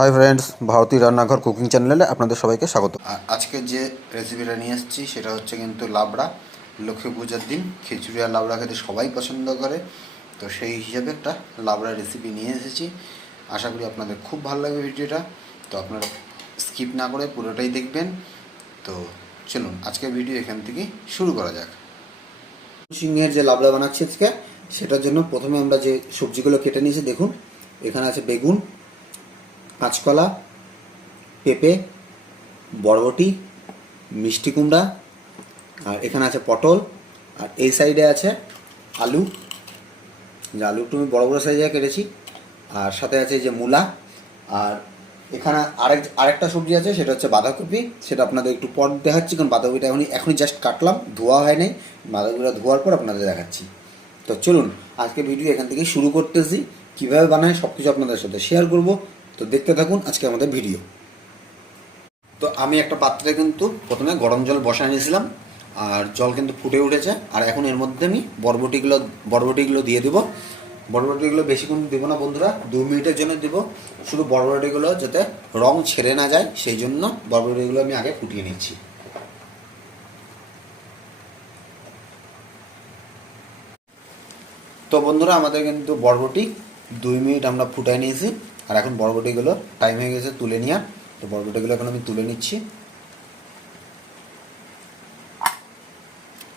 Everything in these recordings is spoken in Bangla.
হাই ফ্রেন্ডস, ভারতী রান্নাঘর কুকিং চ্যানেলে আপনাদের সবাইকে স্বাগত। আজকে যে রেসিপিটা নিয়ে এসেছি সেটা হচ্ছে কিন্তু লাবড়া। লক্ষ্মী পূজার দিন খিচুড়ি আর লাবড়া খেতে সবাই পছন্দ করে, তো সেই হিসাবে একটা লাবড়া রেসিপি নিয়ে এসেছি। আশা করি আপনাদের খুব ভালো লাগবে ভিডিওটা, তো আপনারা স্কিপ না করে পুরোটাই দেখবেন। তো চলুন আজকের ভিডিও এখান থেকে শুরু করা যাক। সিংহের যে লাবড়া বানাচ্ছি আজকে, সেটার জন্য প্রথমে আমরা যে সবজিগুলো কেটে নিয়েছি দেখুন। এখানে আছে বেগুন, কাঁচকলা, পেঁপে, বরবটি, মিষ্টি কুমড়া, আর এখানে আছে পটল, আর এই সাইডে আছে আলু। যে আলু একটু আমি বড় বড় সাইজে কেটেছি, আর সাথে আছে যে মূলা। আর এখানে আরেকটা সবজি আছে, সেটা হচ্ছে বাঁধাকপি। সেটা আপনাদের একটু পর দেখাচ্ছি, কারণ বাঁধাকপিটা এখনই জাস্ট কাটলাম, ধোয়া হয় নাই। বাঁধাকপিটা ধোয়ার পর আপনাদের দেখাচ্ছি। তো চলুন আজকে ভিডিও এখান থেকে শুরু করতেছি। কীভাবে বানায় সব কিছু আপনাদের সাথে শেয়ার করব, তো দেখতে থাকুন আজকে আমাদের ভিডিও। তো আমি একটা পাত্রে কিন্তু প্রথমে গরম জল বসায় নিয়েছিলাম, আর জল কিন্তু ফুটে উঠেছে। আর এখন এর মধ্যে আমি বরবটিগুলো দিয়ে দেবো। বরবটিগুলো বেশিক্ষণ দেবো না বন্ধুরা, 2 মিনিটের জন্য দেবো। শুধু বরবটিগুলো যাতে রং ছেড়ে না যায়, সেই জন্য বরবটিগুলো আমি আগে ফুটিয়ে নিচ্ছি। তো বন্ধুরা, আমাদের কিন্তু বরবটি 2 মিনিট আমরা ফুটাই নিয়েছি। আর এখন বরবটিগুলো টাইম হয়ে গেছে তুলে নেওয়ার। তো বরবটিগুলো এখন আমি তুলে নিচ্ছি।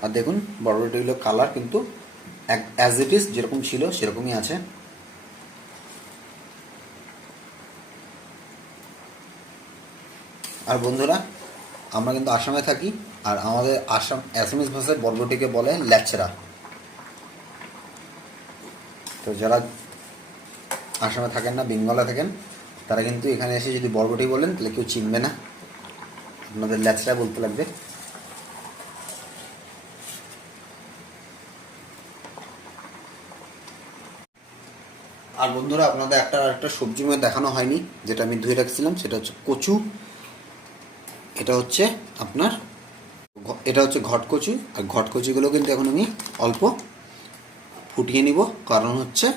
আর দেখুন বরবটিগুলো কালার কিন্তু অ্যাজ ইট ইজ যেরকম ছিল সেরকমই আছে। আর বন্ধুরা, আমরা কিন্তু আসামে থাকি, আর আমাদের অ্যাসামিজ ভাষায় বরবটিকে বলে ল্যাচড়া। তো যারা আসামে থাকেন না, বেঙ্গলে থাকেন, তারা কিন্তু এখানে এসে যদি বরবটি বলেন তাহলে কেউ চিনবে না, আপনাদের ল্যাচড়া বলতে লাগবে। আর বন্ধুরা, আপনাদের একটা সবজি মধ্যে দেখানো হয়নি, যেটা আমি ধুয়ে রাখছিলাম, সেটা হচ্ছে কচু। এটা হচ্ছে আপনার ঘট কচু। আর ঘট কচুগুলো কিন্তু এখন আমি অল্প ফুটিয়ে নিব, কারণ হচ্ছে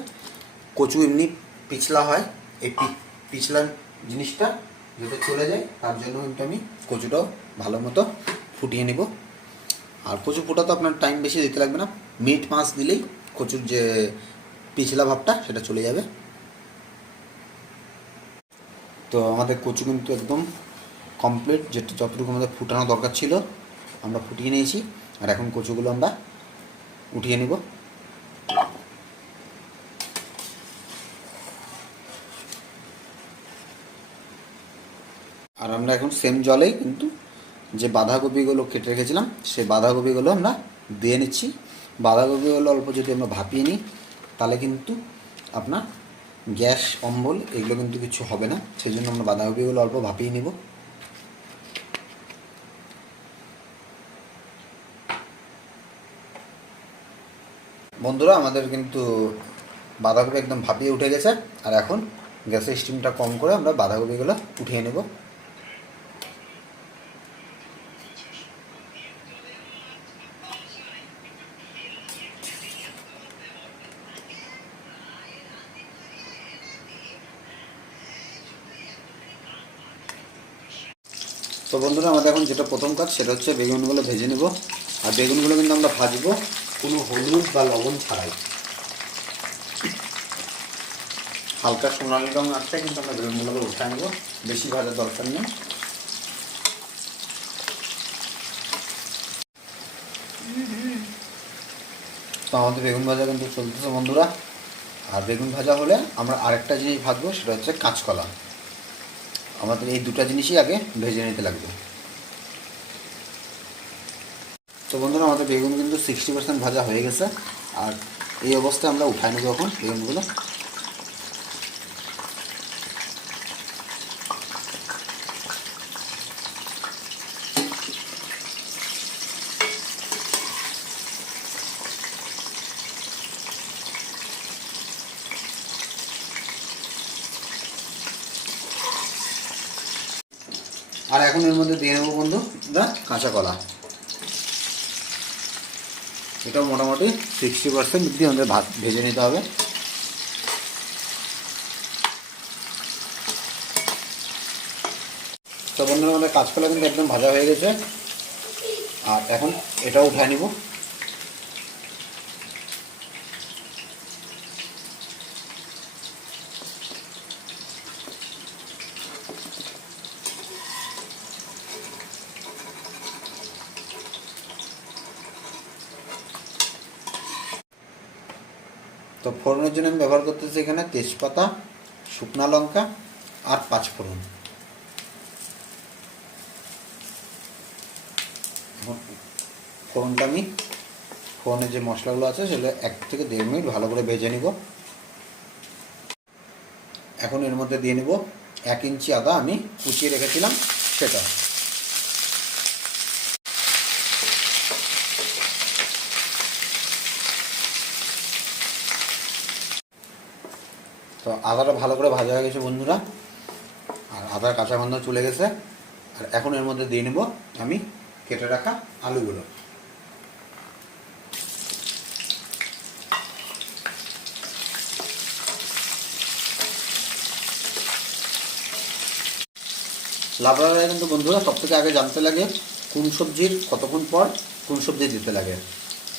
কচু এমনি পিছলা হয়। এই পিছলা জিনিসটা যাতে চলে যায়, তার জন্য কিন্তু আমি কচুটাও ভালো মতো ফুটিয়ে নিব। আর কচু ফোটা তো আপনার টাইম বেশি দিতে লাগবে না, মিনিট 5 দিলেই কচুর যে পিছলা ভাবটা সেটা চলে যাবে। তো আমাদের কচু কিন্তু একদম কমপ্লিট, যেটা যতটুকু আমাদের ফুটানো দরকার ছিল আমরা ফুটিয়ে নিয়েছি। আর এখন কচুগুলো আমরা উঠিয়ে নিব। আর আমরা এখন সেম জলেই কিন্তু যে বাঁধাকপিগুলো কেটে রেখেছিলাম সেই বাঁধাকপিগুলো আমরা দিয়ে নিচ্ছি। বাঁধাকপিগুলো অল্প যদি আমরা ভাপিয়ে নিই, তাহলে কিন্তু আপনার গ্যাস অম্বল এগুলো কিন্তু কিছু হবে না, সেই জন্য আমরা বাঁধাকপিগুলো অল্প ভাপিয়ে নিব। বন্ধুরা, আমাদের কিন্তু বাঁধাকপি একদম ভাপিয়ে উঠে গেছে। আর এখন গ্যাসের স্টিমটা কম করে আমরা বাঁধাকপিগুলো উঠিয়ে নেব। তো বন্ধুরা, আমাদের এখন যেটা প্রথম কাজ সেটা হচ্ছে বেগুনগুলো ভেজে নেব। আর বেগুনগুলো কিন্তু আমরা ভাজবো কোনো হলুদ বা লবণ ছাড়াই। হালকা সোনালি রঙ আসছে কিন্তু আমরা বেগুনগুলোকে উঠায় নেব, বেশি ভাজার দরকার নেই। তো আমাদের বেগুন ভাজা কিন্তু চলতেছে বন্ধুরা। আর বেগুন ভাজা হলে আমরা আরেকটা জিনিস ভাজবো, সেটা হচ্ছে কাঁচকলা। আমাদের এই দুটো জিনিসই আগে ভেজে নিতে লাগবে। তো বন্ধুরা, আমাদের বেগুন কিন্তু 60% ভাজা হয়ে গেছে। আর এই অবস্থায় আমরা উঠায় নেবো এখন বেগুনগুলো। আর এখন এর মধ্যে দিয়ে নেবো বন্ধুরা কাঁচা কলা। এটা মোটামুটি 60% অবধি আমাদের ভেজে নিতে হবে। তো বন্ধুরা আমাদের কাঁচকলা কিন্তু একদম ভাজা হয়ে গেছে, আর এখন এটাও উঠায় নিব। তো ফোড়নের জন্য আমি ব্যবহার করতেছি এখানে তেজপাতা, শুকনা লঙ্কা আর পাঁচফোড়ন। এখন ফোড়নটা আমি ফোড়নের যে মশলাগুলো আছে সেগুলো 1 থেকে 1.5 মিনিট ভালো করে ভেজে নিব। এখন এর মধ্যে দিয়ে নিব 1 ইঞ্চি আদা আমি কুচিয়ে রেখেছিলাম সেটা। তো আদাটা ভালো করে ভাজা হয়ে গেছে বন্ধুরা, আর আদার কাঁচা গন্ধ চলে গেছে। আর এখন এর মধ্যে দিয়ে নেব আমি কেটে রাখা আলুগুলো। লাবড়াটা কিন্তু বন্ধুরা সবথেকে আগে জানতে লাগে কোন সবজির কতক্ষণ পর কোন সবজি দিতে লাগে।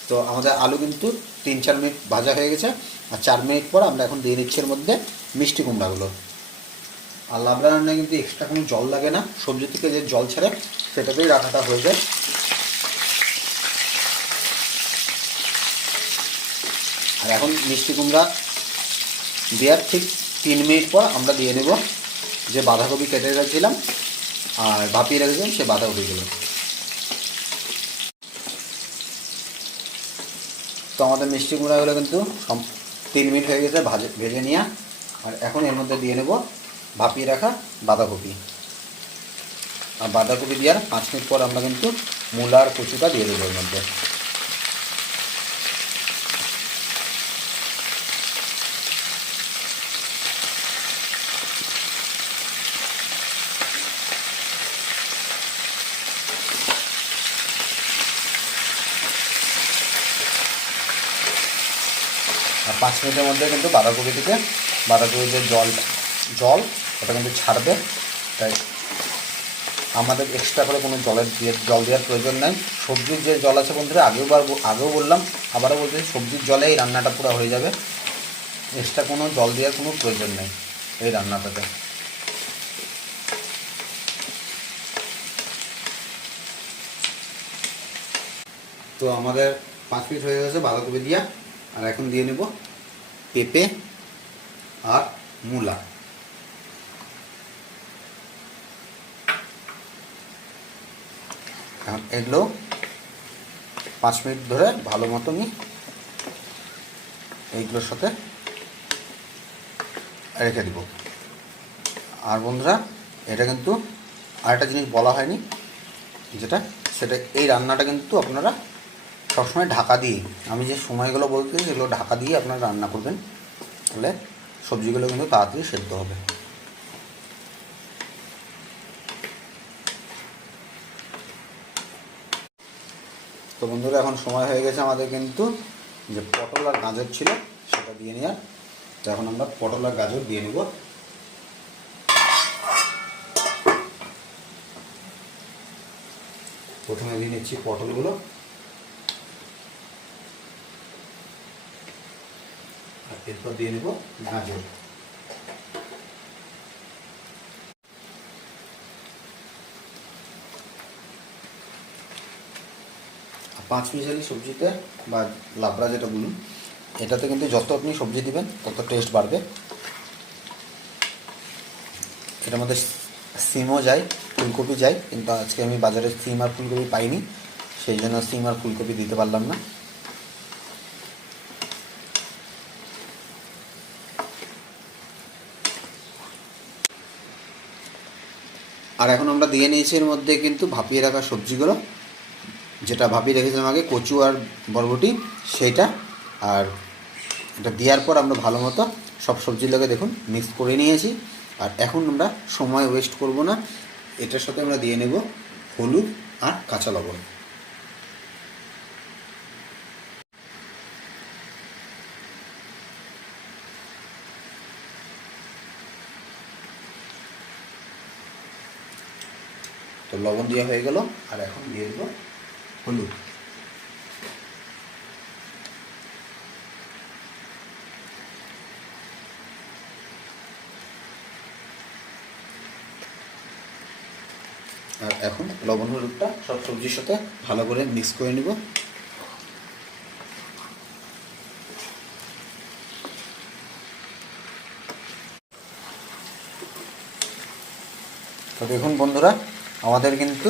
তো আমাদের আলু কিন্তু 3-4 মিনিট ভাজা হয়ে গেছে, আর 4 মিনিট পর আমরা এখন দিয়ে দিচ্ছি এর মধ্যে মিষ্টি কুমড়াগুলো। আর লাবড়া রান্নায় কিন্তু এক্সট্রা কোনো জল লাগে না, সবজি থেকে যে জল ছাড়ে সেটাতেই রান্নাটা হয়ে যায়। আর এখন মিষ্টি কুমড়া দেওয়ার ঠিক 3 মিনিট পর আমরা দিয়ে নেব যে বাঁধাকপি কেটে রেখেছিলাম আর ভাপিয়ে রেখেছিলাম সেই বাঁধাকপিগুলো। তো আমাদের মিষ্টি কুমড়াগুলো কিন্তু 3 মিনিট হয়ে গেছে ভেজে নিয়ে। আর এখন এর মধ্যে দিয়ে নেব ভাপিয়ে রাখা বাঁধাকপি। আর বাঁধাকপি দেওয়ার 5 মিনিট পর আমরা কিন্তু মূলা আর কচুটা দিয়ে দেবো এর মধ্যে। আর 5 মিনিটের মধ্যে কিন্তু বাঁধাকপির যে জল ওটা কিন্তু ছাড়বে। তাই আমাদের এক্সট্রা করে কোনো জল দেওয়ার প্রয়োজন নেই। সবজির যে জল আছে বন্ধুরা আগেও বললাম, আবারও বলছি, সবজির জলে এই রান্নাটা পুরো হয়ে যাবে। এক্সট্রা কোনো জল দেওয়ার কোনো প্রয়োজন নেই এই রান্নাটাতে। তো আমাদের 5 মিনিট হয়ে গেছে বাঁধাকপি দিয়া। আর এখন দিয়ে নেব পেঁপে আর মূলা। এখন এগুলো 5 মিনিট ধরে ভালো মতনই এইগুলোর সাথে রেখে দিব। আর বন্ধুরা এটা কিন্তু আরেকটা জিনিস বলা হয়নি, সেটা এই রান্নাটা কিন্তু আপনারা সবসময় ঢাকা দিয়ে, আমি যে সময়গুলো বলতেছি সেগুলো ঢাকা দিয়ে আপনারা রান্না করবেন, তাহলে সবজিগুলো কিন্তু তাড়াতাড়ি সেদ্ধ হবে। তো বন্ধুরা এখন সময় হয়ে গেছে আমাদের কিন্তু যে পটল আর গাজর ছিল সেটা দিয়ে নেওয়ার। তো এখন আমরা পটল আর গাজর দিয়ে নেব। প্রথমে দিয়ে নিচ্ছি পটলগুলো, আর এরপর দিয়ে নেব গাজর। পাঁচ মিশালি সবজিতে বা লাবড়া যেটা বলুন, এটাতে কিন্তু যত আপনি সবজি দিবেন তত টেস্ট বাড়বে। এটার মধ্যে সিমও যায়, ফুলকপি যায়, কিন্তু আজকে আমি বাজারে সিম আর ফুলকপি পাইনি, সেই জন্য সিম আর ফুলকপি দিতে পারলাম না। আর এখন আমরা দিয়ে নিয়েছি এর মধ্যে কিন্তু ভাপিয়ে রাখা সবজিগুলো, যেটা ভাপিয়ে রেখেছিলাম আগে, কচু আর বরবটি, সেইটা। আর এটা দেওয়ার পর আমরা ভালো মতো সব সবজির লগে দেখুন মিক্স করে নিয়েছি। আর এখন আমরা সময় ওয়েস্ট করব না, এটার সাথে আমরা দিয়ে নেব হলুদ আর কাঁচা লবণ। তো লবণ দেওয়া হয়ে গেল, আর এখন দিয়ে দেবো হলুদ। আর এখন লবণ হলুদটা সব সবজির সাথে ভালো করে মিক্স করে নিব। তো দেখুন বন্ধুরা, আমাদের কিন্তু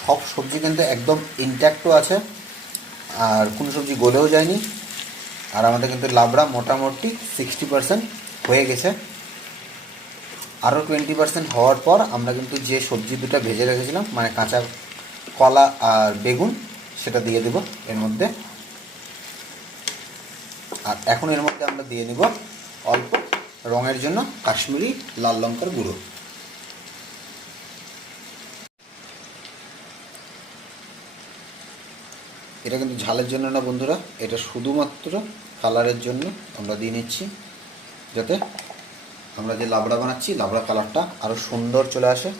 সব সবজি কিন্তু একদম ইনট্যাক্টও আছে, আর কোনো সবজি গলেও যায়নি। আর আমাদের কিন্তু লাবড়া মোটামুটি 60% হয়ে গেছে। আরও 20% হওয়ার পর আমরা কিন্তু যে সবজি দুটো ভেজে রেখেছিলাম, মানে কাঁচা কলা আর বেগুন, সেটা দিয়ে দেব এর মধ্যে। আর এখন এর মধ্যে আমরা দিয়ে নেব অল্প রঙের জন্য কাশ্মীরি লাল লঙ্কার গুঁড়ো। এটা কিন্তু ঝালের জন্য না বন্ধুরা, এটা শুধুমাত্র কালারের জন্য আমরা দিয়ে নিচ্ছি, যাতে আমরা যে লাবড়া বানাচ্ছি লাবড়া কালারটা আরও সুন্দর চলে আসে।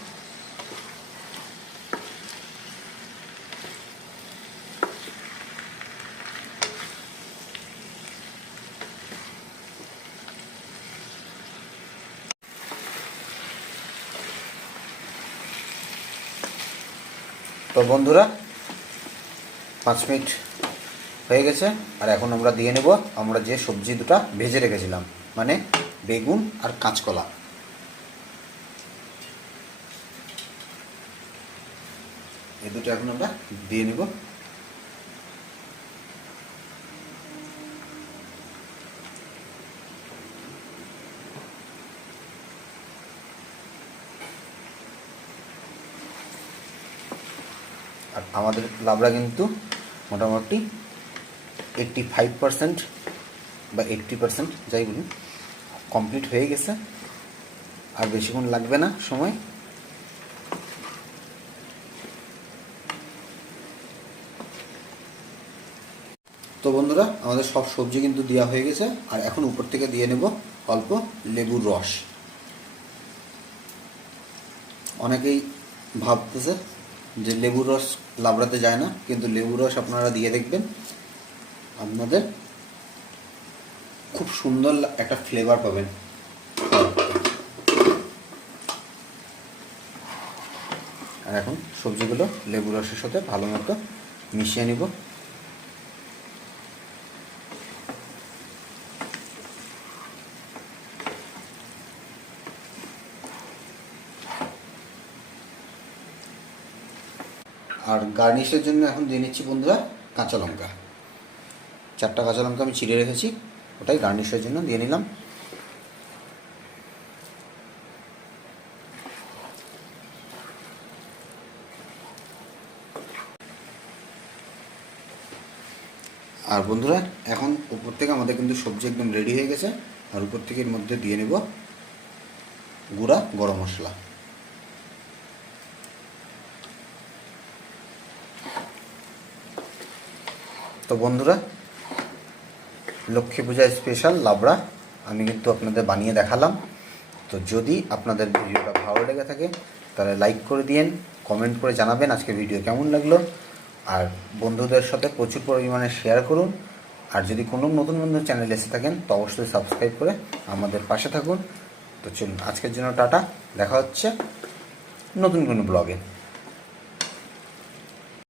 তো বন্ধুরা 5 মিনিট হয়ে গেছে, আর এখন আমরা দিয়ে নেব আমরা যে সবজি দুটো ভেজে রেখেছিলাম, মানে বেগুন আর কাঁচকলা। এই দুটো এখন আমরা দিয়ে নেব। আর আমাদের লাবড়া কিন্তু মোটামুটি 85% বা 80% যাই বলুন কমপ্লিট হয়ে গেছে, আর বেশিক্ষণ লাগবে না সময়। তো বন্ধুরা, আমাদের সব সবজি কিন্তু দেওয়া হয়ে গেছে, আর এখন উপর থেকে দিয়ে নেব অল্প লেবুর রস। অনেকেই ভাবতেছে যে লেবুর রস লাবড়াতে যায় না, কিন্তু লেবুর রস আপনারা দিয়ে দেখবেন, আপনাদের খুব সুন্দর একটা ফ্লেভার পাবেন। আর এখন সবজিগুলো লেবু রসের সাথে ভালো মতো মিশিয়ে নিব। আর গার্নিশের জন্য এখন দিয়ে নিচ্ছি বন্ধুরা কাঁচা লঙ্কা। 4টা কাঁচা লঙ্কা আমি চিড়ে রেখেছি, ওটাই গার্নিশের জন্য দিয়ে নিলাম। আর বন্ধুরা, এখন উপর থেকে আমাদের কিন্তু সবজি একদম রেডি হয়ে গেছে, আর উপর থেকে এর মধ্যে দিয়ে নেব গুঁড়া গরম মশলা। তো বন্ধুরা, লক্ষ্মী পূজা স্পেশাল লাবড়া আমি কিন্তু আপনাদের বানিয়ে দেখালাম। তো যদি আপনাদের ভিডিওটা ভালো লেগে থাকে তাহলে লাইক করে দিন, কমেন্ট করে জানাবেন আজকে ভিডিও কেমন লাগলো, আর বন্ধুদের সাথে প্রচুর পরিমাণে শেয়ার করুন। আর যদি কোনো নতুন বন্ধু চ্যানেলে এসে থাকেন তো অবশ্যই সাবস্ক্রাইব করে আমাদের পাশে থাকুন। তো চলুন আজকের জন্য টাটা, দেখা হচ্ছে নতুন কোনো ব্লগে।